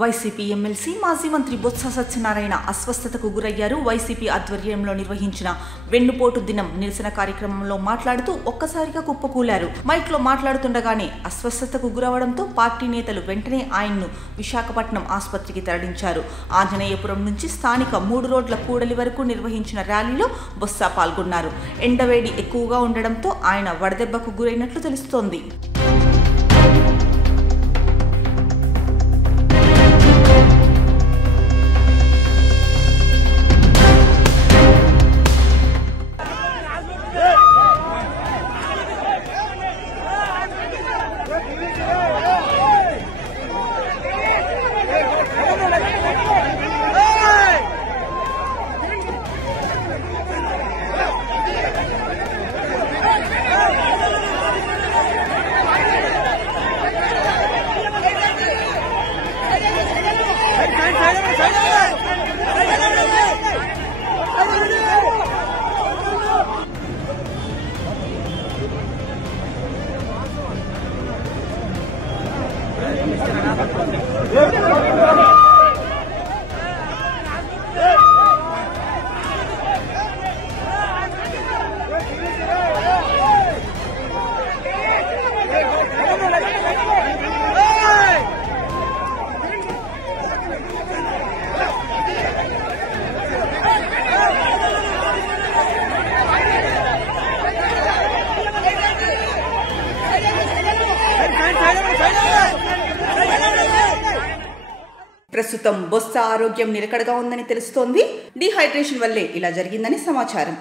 YCP MLC మాజీ మంత్రి బొత్స సత్యనారాయణ అస్వస్థతకు గురయ్యారు. వైసీపీ ఆధ్వర్యంలో నిర్వహించిన వెన్నుపోటు దినం నిరసన కార్యక్రమంలో మాట్లాడుతూ ఒక్కసారిగా కుప్పకూలారు. మైక్లో మాట్లాడుతుండగానే అస్వస్థతకు గురవడంతో పార్టీ నేతలు వెంటనే ఆయన్ను విశాఖపట్నం ఆసుపత్రికి తరలించారు. ఆంజనేయపురం నుంచి స్థానిక 3 రోడ్ల కూడలి వరకు నిర్వహించిన ర్యాలీలో బొత్స పాల్గొన్నారు. ఎండవేడి ఎక్కువగా ఉండడంతో ఆయన వడదెబ్బకు గురైనట్లు తెలుస్తోంది. ప్రస్తుతం బొత్స ఆరోగ్యం నిలకడగా ఉందని తెలుస్తోంది. డీహైడ్రేషన్ వల్లే ఇలా జరిగిందని సమాచారం.